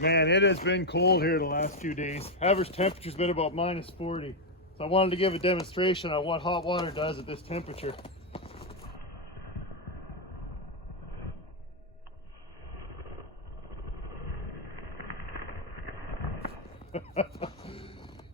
Man, it has been cold here the last few days. Average temperature's been about -40. So I wanted to give a demonstration on what hot water does at this temperature.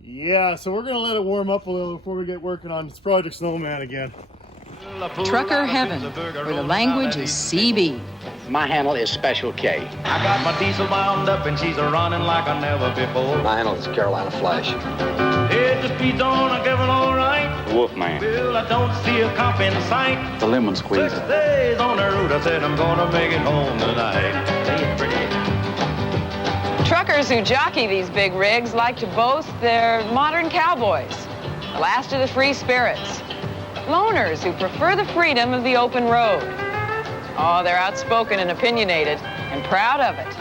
Yeah, so we're gonna let it warm up a little before we get working on this Project Snowman again. Trucker heaven, where the language is CB. My handle is Special K. I got my diesel wound up and she's running like I never before. My handle is Carolina Flash. Hit the speed zone, I'm giving all right. The Wolfman. Well, I don't see a cop in sight. The Lemon Squeeze. 6 days on the route, I said I'm gonna make it home tonight. Say it pretty. Truckers who jockey these big rigs like to boast they're modern cowboys, the last of the free spirits. Loners who prefer the freedom of the open road. Oh, they're outspoken and opinionated and proud of it.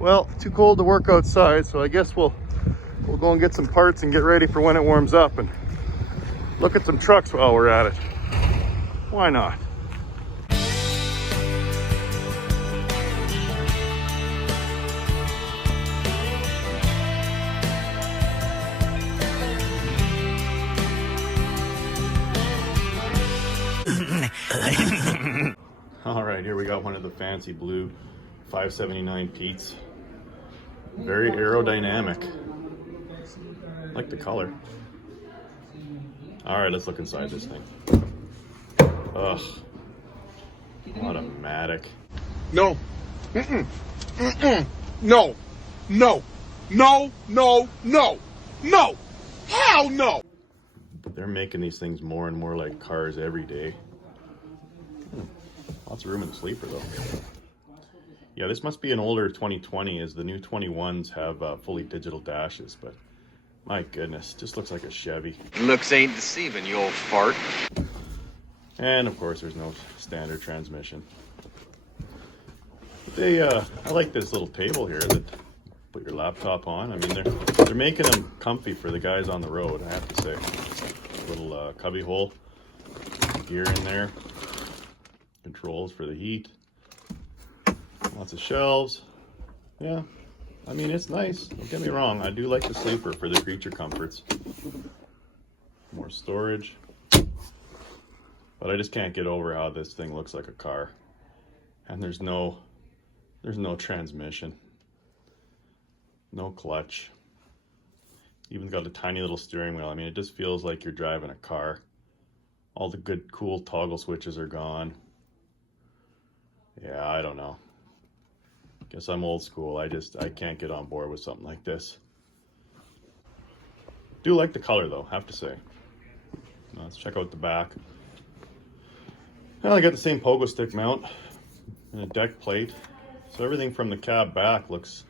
Well, too cold to work outside, so I guess we'll go and get some parts and get ready for when it warms up and look at some trucks while we're at it. Why not? All right, here we got one of the fancy blue 579 Pete's. Very aerodynamic. I like the color. All right, let's look inside this thing. Ugh. Automatic. No. No. No. No. No. No. No. Hell no. They're making these things more and more like cars every day. Lots of room in the sleeper though. Yeah, this must be an older 2020, as the new 21s have fully digital dashes, but my goodness, just looks like a Chevy. Looks ain't deceiving, you old fart. And of course, there's no standard transmission. But they, I like this little table here that put your laptop on. I mean, they're making them comfy for the guys on the road, I have to say. Little cubby hole, gear in there, controls for the heat. Lots of shelves. Yeah, I mean, it's nice. Don't get me wrong. I do like the sleeper for the creature comforts. More storage. But I just can't get over how this thing looks like a car. And there's no transmission. No clutch. Even got a tiny little steering wheel. I mean, it just feels like you're driving a car. All the good, cool toggle switches are gone. Yeah, I don't know. Guess I'm old school. I can't get on board with something like this. Do like the color though, have to say. Let's check out the back. Well, I got the same pogo stick mount and a deck plate. So everything from the cab back looks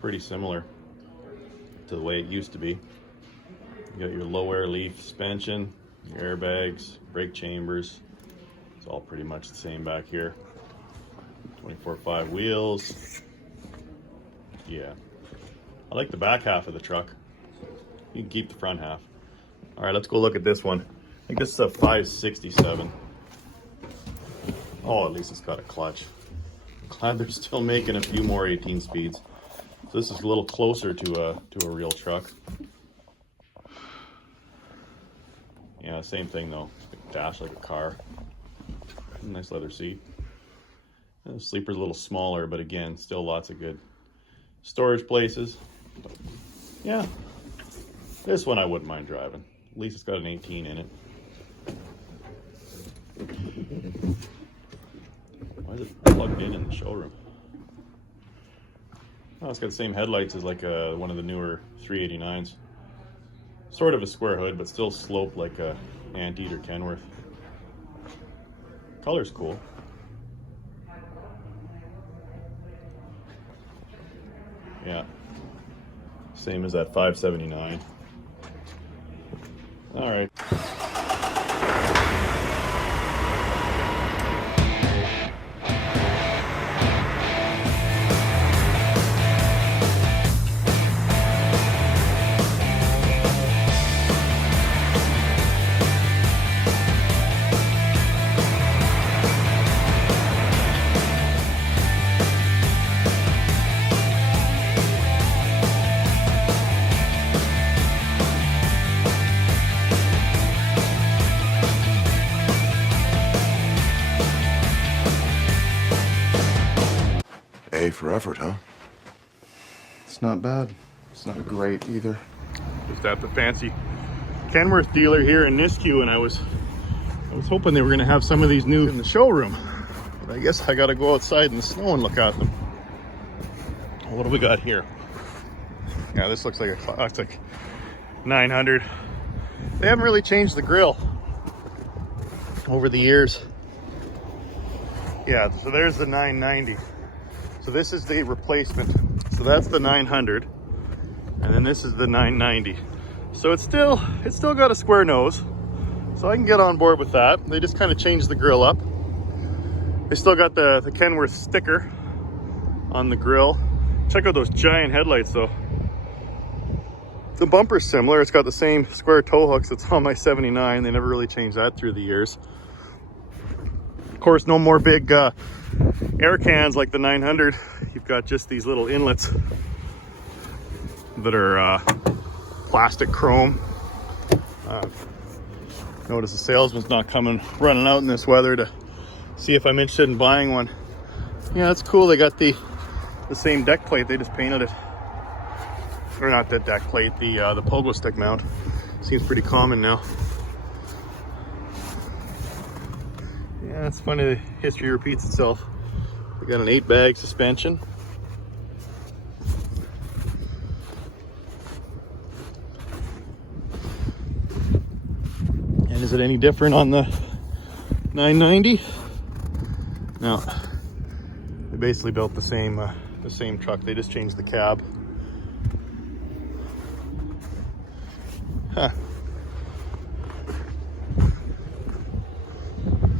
pretty similar to the way it used to be. You got your low air leaf suspension, your airbags, brake chambers. It's all pretty much the same back here. 24/5 wheels. Yeah, I like the back half of the truck. You can keep the front half. All right, let's go look at this one. I think this is a 567. Oh, at least it's got a clutch. Glad they're still making a few more 18 speeds. So this is a little closer to a real truck. Yeah, same thing though. Dash like a car. Nice leather seat. The sleeper's a little smaller, but again, still lots of good storage places. But yeah, this one I wouldn't mind driving. At least it's got an 18 in it. Why is it plugged in the showroom? Oh, it's got the same headlights as like one of the newer 389s. Sort of a square hood, but still sloped like a Anteater Kenworth. Color's cool. Yeah. Same as that 579. All right. A for effort, huh? It's not bad. It's not great either. Just at the fancy Kenworth dealer here in Nisku, and I was hoping they were going to have some of these new in the showroom, but I guess I got to go outside in the snow and look at them. What do we got here? Yeah, this looks like a classic 900. They haven't really changed the grille over the years. Yeah, so there's the 990. So this is the replacement. So that's the 900, and then this is the 990. So it's still got a square nose, so I can get on board with that. They just kind of changed the grille up. They still got the Kenworth sticker on the grille. Check out those giant headlights though. The bumper's similar. It's got the same square tow hooks that's on my 79. They never really changed that through the years. Of course, no more big air cans like the 900. You've got just these little inlets that are plastic chrome. Notice the salesman's not running out in this weather to see if I'm interested in buying one. Yeah, that's cool. They got the same deck plate. They just painted it, or not the deck plate, the pogo stick mount. Seems pretty common now. Yeah, it's funny, the history repeats itself. We got an 8-bag suspension. And is it any different on the 990? No. They basically built the same truck. They just changed the cab. Huh.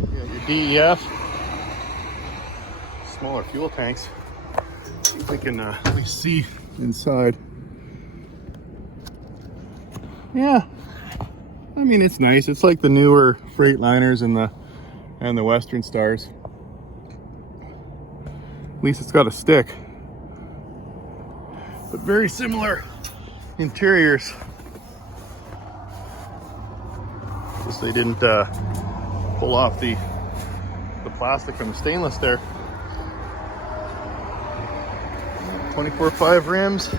You got your DEF. Smaller fuel tanks. See if we can at least see inside. Yeah, I mean, it's nice. It's like the newer Freightliners and the Western Stars. At least it's got a stick. But very similar interiors. Just they didn't pull off the plastic from the stainless there. 24/5 rims.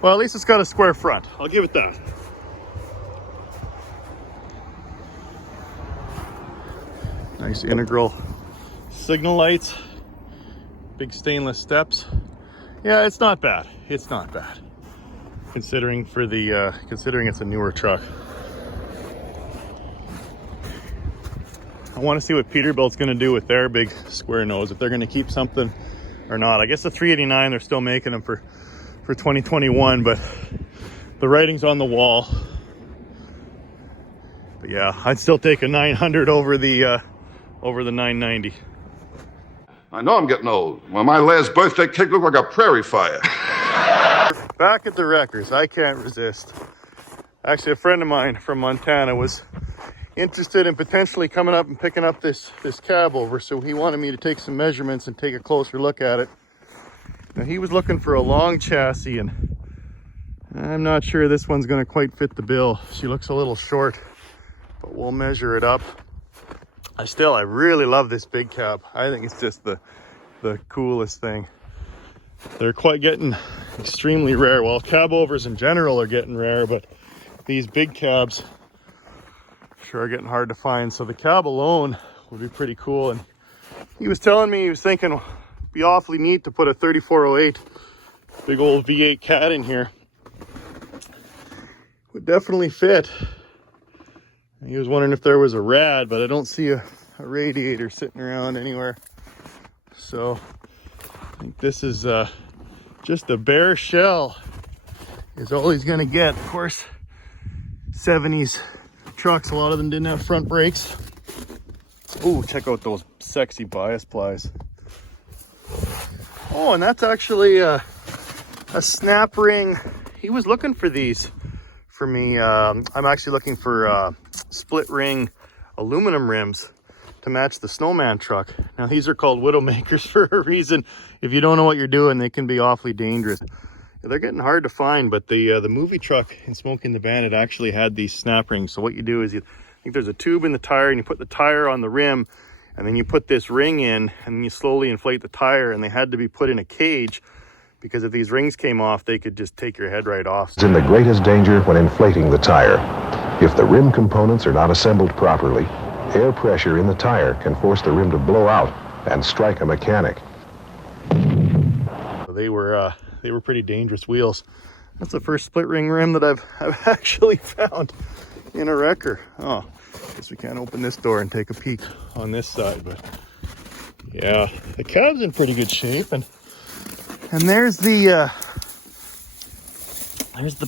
Well, at least it's got a square front. I'll give it that. Nice integral signal lights. Big stainless steps. Yeah, it's not bad. It's not bad. Considering it's a newer truck. I want to see what Peterbilt's going to do with their big square nose, if they're going to keep something or not. I guess the 389, they're still making them for 2021, but the writing's on the wall. But yeah, I'd still take a 900 over the 990. I know I'm getting old. Well, my last birthday cake looked like a prairie fire. Back at the Wreckers, I can't resist. Actually, a friend of mine from Montana was interested in potentially coming up and picking up this Cabover, so he wanted me to take some measurements and take a closer look at it. Now, he was looking for a long chassis, and I'm not sure this one's going to quite fit the bill. She looks a little short, but we'll measure it up. I really love this big cab. I think it's just the coolest thing. They're quite getting extremely rare. Well, Cabovers in general are getting rare, but these big cabs sure are getting hard to find. So the cab alone would be pretty cool. And he was telling me, he was thinking it'd be awfully neat to put a 3408 big old V8 cat in here. Would definitely fit. He was wondering if there was a rad, but I don't see a radiator sitting around anywhere. So I think this is just a bare shell is all he's gonna get. Of course, 70s trucks, a lot of them didn't have front brakes. Oh, check out those sexy bias plies. Oh, and that's actually a snap ring. He was looking for these for me. I'm actually looking for split ring aluminum rims to match the snowman truck. Now these are called Widowmakers for a reason. If you don't know what you're doing, they can be awfully dangerous. They're getting hard to find, but the movie truck in Smoking the Bandit actually had these snap rings. So what you do is I think there's a tube in the tire, and you put the tire on the rim, and then you put this ring in, and then you slowly inflate the tire, and they had to be put in a cage because if these rings came off, they could just take your head right off. It's in the greatest danger when inflating the tire. If the rim components are not assembled properly, air pressure in the tire can force the rim to blow out and strike a mechanic. So they were pretty dangerous wheels. That's the first split ring rim that I've actually found in a wrecker. Oh, guess we can't open this door and take a peek on this side, but yeah, the cab's in pretty good shape, and there's the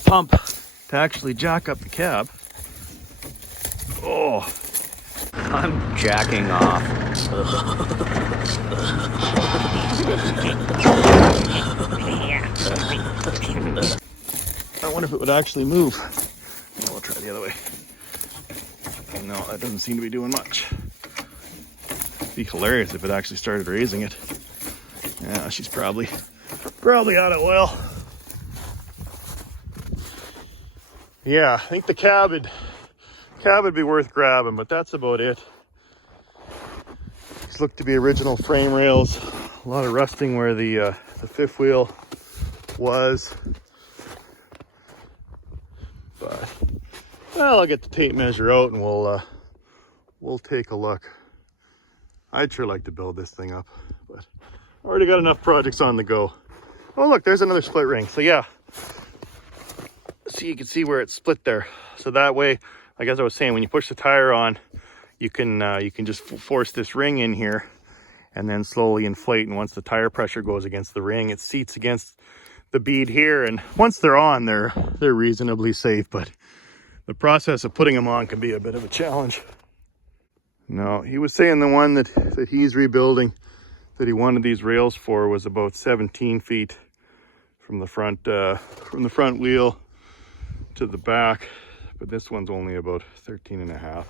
pump to actually jack up the cab. Oh, I'm jacking off. I wonder if it would actually move. Yeah, we'll try the other way. No, that doesn't seem to be doing much. It'd be hilarious if it actually started raising it. Yeah, she's probably out of oil. Yeah, I think the cab would be worth grabbing, but that's about it. These look to be original frame rails. A lot of rusting where the fifth wheel was. But well, I'll get the tape measure out and we'll take a look. I'd sure like to build this thing up, but I already got enough projects on the go. Oh look, there's another split ring. So yeah, see, you can see where it's split there. So that way, like as I was saying, when you push the tire on, you can just force this ring in here and then slowly inflate. And once the tire pressure goes against the ring, it seats against the bead here. And once they're on, they're reasonably safe, but the process of putting them on can be a bit of a challenge. No, he was saying the one that he's rebuilding, that he wanted these rails for, was about 17 feet from the front wheel to the back, but this one's only about 13 and a half.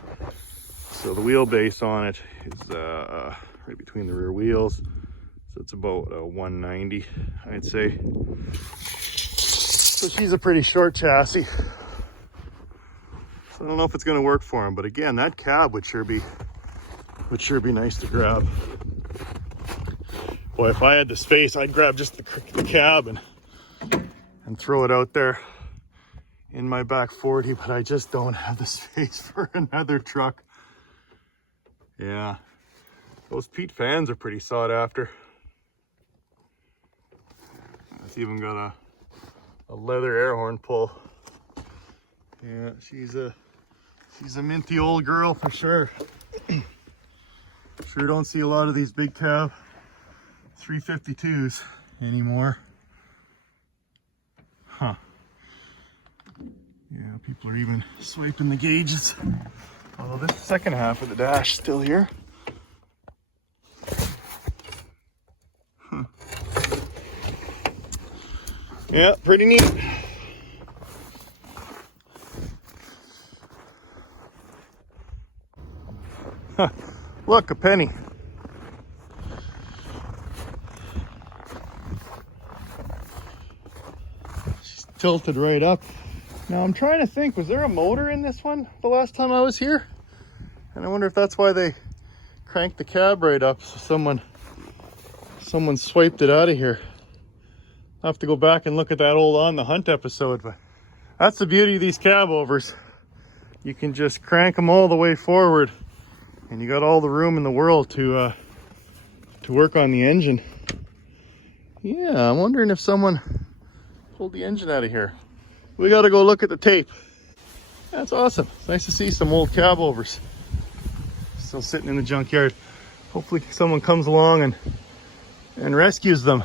So the wheelbase on it is right between the rear wheels, so it's about 190, I'd say. So she's a pretty short chassis. So I don't know if it's going to work for him, but again, that cab would sure be nice to grab. Boy, if I had the space, I'd grab just the cab and throw it out there in my back 40, but I just don't have the space for another truck. Yeah, those Pete fans are pretty sought after. It's even got a leather air horn pull. Yeah, she's a minty old girl for sure. Sure don't see a lot of these big cab 352s anymore. Huh. Yeah, people are even swiping the gauges. Although this second half of the dash is still here. Huh. Yeah, pretty neat. Huh. Look, a penny. She's tilted right up. Now I'm trying to think, was there a motor in this one the last time I was here? And I wonder if that's why they cranked the cab right up, so someone swiped it out of here. I'll have to go back and look at that old On the Hunt episode, but that's the beauty of these Cabovers. You can just crank them all the way forward, and you got all the room in the world to work on the engine. Yeah, I'm wondering if someone pulled the engine out of here. We got to go look at the tape. That's awesome. It's nice to see some old Cabovers still sitting in the junkyard. Hopefully someone comes along and rescues them,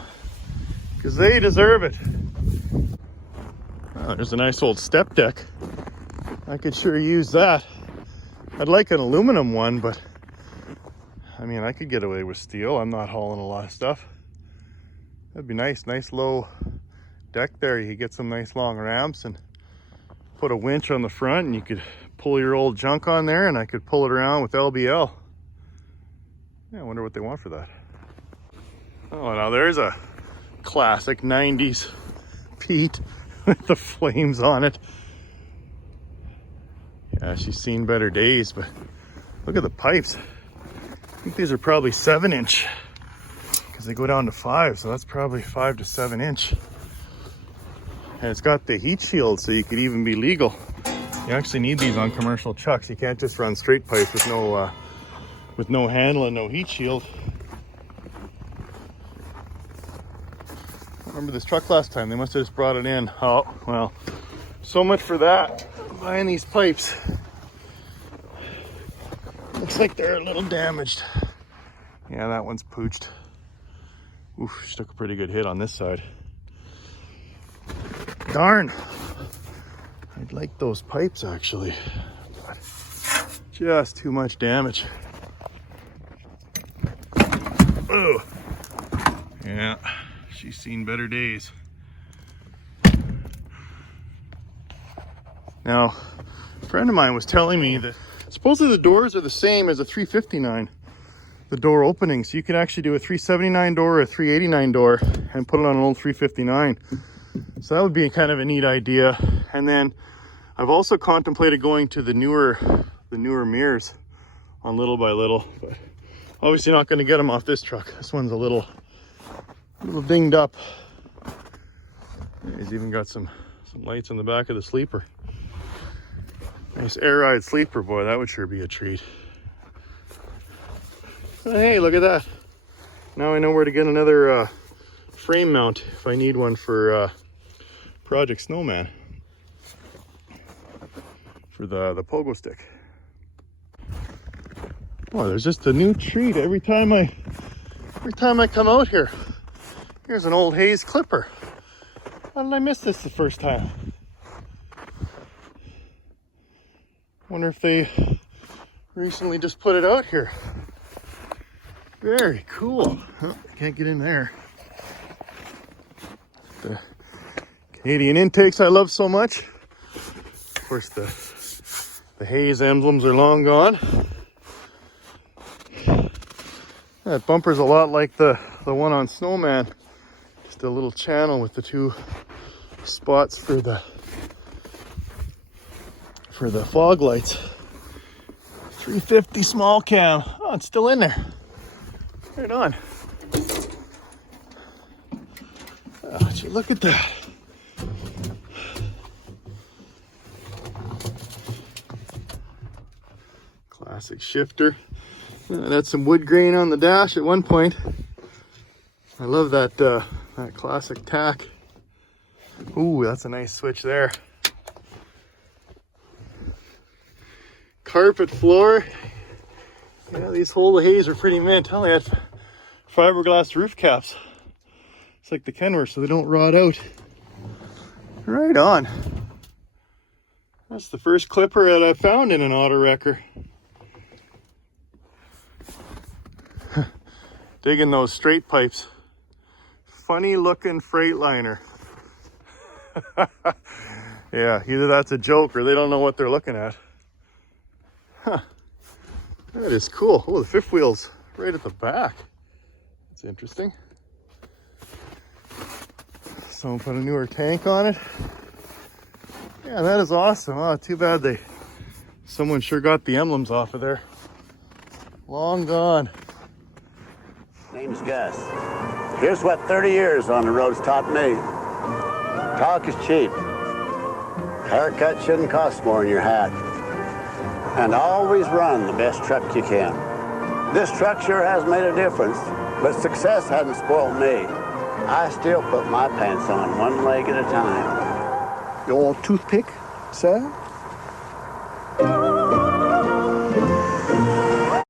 because they deserve it. Oh, there's a nice old step deck. I could sure use that. I'd like an aluminum one, but I mean, I could get away with steel. I'm not hauling a lot of stuff. That'd be nice. Nice low deck there. You could get some nice long ramps and put a winch on the front, and you could pull your old junk on there, and I could pull it around with LBL. Yeah, I wonder what they want for that. Oh, now there's a classic 90s Pete with the flames on it. Yeah, she's seen better days, but look at the pipes. I think these are probably 7-inch, because they go down to 5, so that's probably 5 to 7 inch. And it's got the heat shield, so you could even be legal. You actually need these on commercial trucks. You can't just run straight pipes with no handle and no heat shield. I remember this truck last time. They must have just brought it in. Oh, well, so much for that. Buying these pipes. Looks like they're a little damaged. Yeah, that one's pooched. Oof, she took a pretty good hit on this side. Darn. I'd like those pipes actually, but just too much damage. Oh, yeah, she's seen better days. Now, a friend of mine was telling me that supposedly the doors are the same as a 359, the door opening. So you can actually do a 379 door or a 389 door and put it on an old 359. So that would be kind of a neat idea. And then I've also contemplated going to the newer mirrors on little by little, but obviously not going to get them off this truck. This one's a little dinged up. He's even got some lights on the back of the sleeper. Nice air ride sleeper, boy, that would sure be a treat. Oh, hey, look at that. Now I know where to get another frame mount if I need one for Project Snowman. For the pogo stick. Oh, there's just a new treat every time I come out here. Here's an old Hayes clipper. How did I miss this the first time? Wonder if they recently just put it out here. Very cool. Oh, I can't get in there. The Canadian intakes I love so much. Of course, the Hayes emblems are long gone. That bumper's a lot like the one on Snowman. Just a little channel with the two spots for the fog lights. 350 small cam. Oh, it's still in there. Right on. Oh, would you look at that. Classic shifter. It had some wood grain on the dash at one point. I love that that classic tack. Ooh, that's a nice switch there. Carpet floor. Yeah, these whole Hayes are pretty mint. Oh, they had fiberglass roof caps. It's like the Kenworth, so they don't rot out. Right on. That's the first clipper that I found in an auto wrecker. Digging those straight pipes. Funny looking Freightliner. Yeah, either that's a joke or they don't know what they're looking at. Huh. That is cool. Oh, the fifth wheel's right at the back. That's interesting. Someone put a newer tank on it. Yeah, that is awesome. Oh, too bad someone sure got the emblems off of there. Long gone. Name's Gus. Here's what 30 years on the road's taught me. Talk is cheap. Haircut shouldn't cost more than your hat. And always run the best truck you can. This truck sure has made a difference, but success hasn't spoiled me. I still put my pants on one leg at a time. Your toothpick, sir?